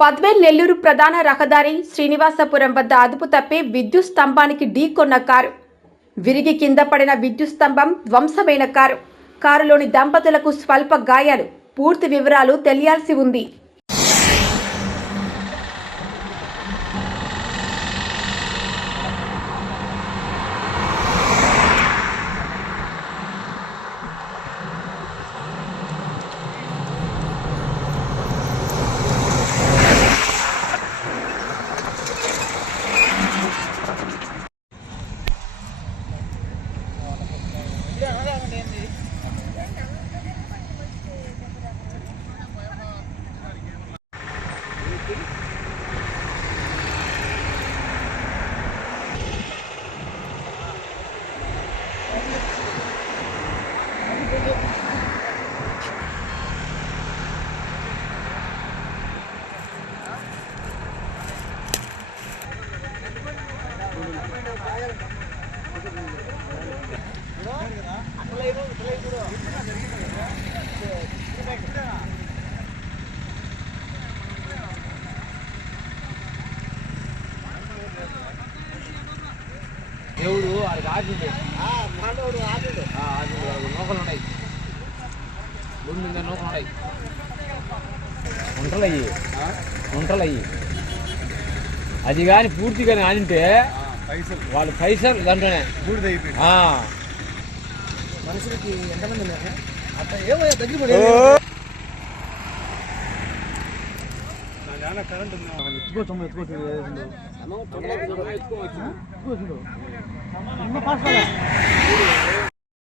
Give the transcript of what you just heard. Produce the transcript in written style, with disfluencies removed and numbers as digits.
బద్వేల్ నెల్లూరు ప్రధాన రహదారి శ్రీనివాసపురం వద్ద అదుపు తప్పి విద్యుత్ స్తంభానికి ఢీకొన్న కారు. విరిగి కింద పడిన విద్యుత్ స్తంభం ధ్వంసమైన కారు. కారులోని దంపతులకు స్వల్ప గాయాలు. పూర్తి వివరాలు తెలియాల్సి ఉంది. దేవుడు వాడికి ఆపింది నూకలు ఉన్నాయి, గుండు మీద నూకలు ఉన్నాయి, ఉంటలయ్యి అది కానీ పూర్తిగా ఆనింటే వాళ్ళు పైసలు దాంట్లోనే మనుషులకి ఎంతమంది ఉన్నారు అట్లా ఏమో దగ్గర కరెంట్ ఎత్తుకోవచ్చు